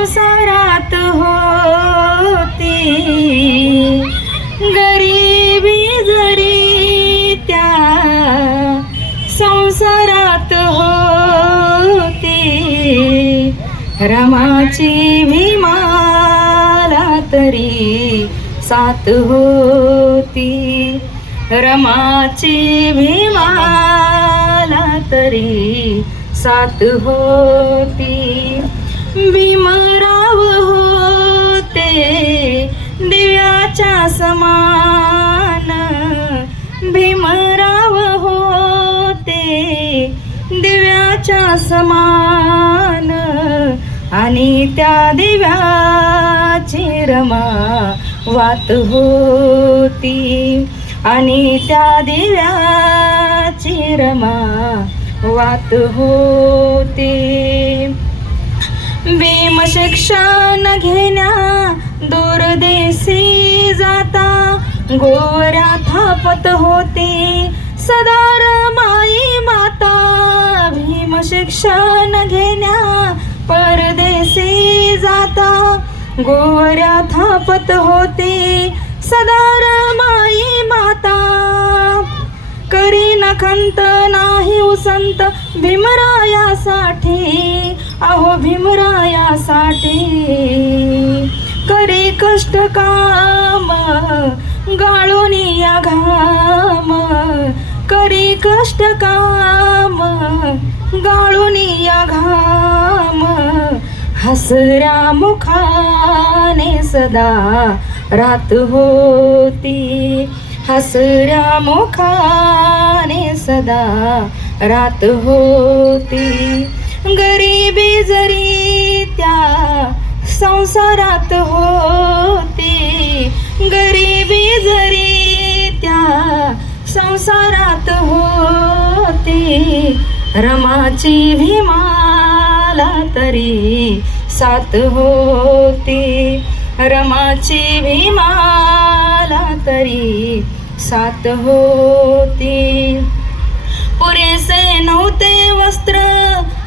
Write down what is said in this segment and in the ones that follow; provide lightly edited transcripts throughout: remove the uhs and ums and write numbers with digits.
संसारात होती, गरिबी जरी त्या संसारात होती, रमाची भीमाला तरी साथ होती, रमाची भीमाला तरी साथ होती. भीमराव होते दिव्याच्या समान, भीमराव होते दिव्याच्या समान, आणि त्या दिव्याची रमा वात होती, आणि त्या दिव्याची रमा वात होती. भीम शिक्षण घेण्या दूरदेशी जाता, गोवऱ्या थापत होती सदा रमाई माता. भीम शिक्षण घेण्या परदेशी जाता, गोवऱ्या थापत होती सदा रमाई माता. करी नखंत नाही उसंत भीमरायासाठी, अहो भीमरायासाठी. करी कष्ट काम गाळून या घाम, करी कष्ट काम गाळून या घाम. हसऱ्या मुखाने सदा रात होती, हसऱ्या मुखाने सदा रात होती. गरिबी जरी त्या संसारात होती, गरिबी जरी त्या संसारात होती, रमाची भीमाला तरी साथ होती, रमाची भीमाला तरी साथ होती. पुरेसे नव्हते वस्त्र,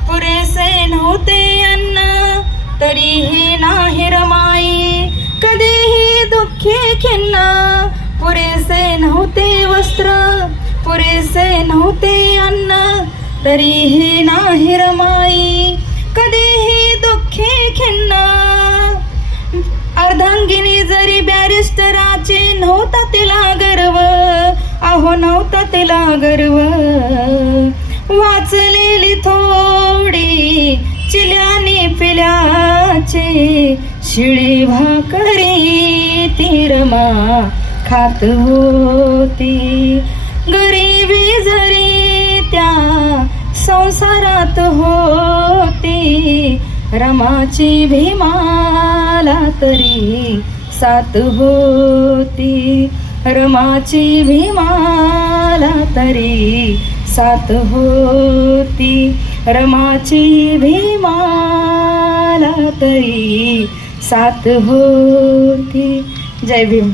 पुरेसे नव्हते अन्न, तरीही नाही रमाई कधीही दुःखी खिन्न. पुरेसे नव्हते वस्त्र, पुरेसे नव्हते अन्न, तरीही नाही रमाई कधीही दुःखी खिन्न. अर्धांगिनी जरी बॅरिस्टराचे नव्हता तिला गर्व, अहो नव्हता तिला गर्व. वाचलेली थोडी चिल्याने पिल्याचे, शिळी भाकरी ती रमा खात होती. गरिबी जरी त्या संसारात होती, रमाची भीमाला तरी साथ होती, रमाची भीमाला तरी साथ होती, रमाची भीमाला तरी साथ होती. जय भीम.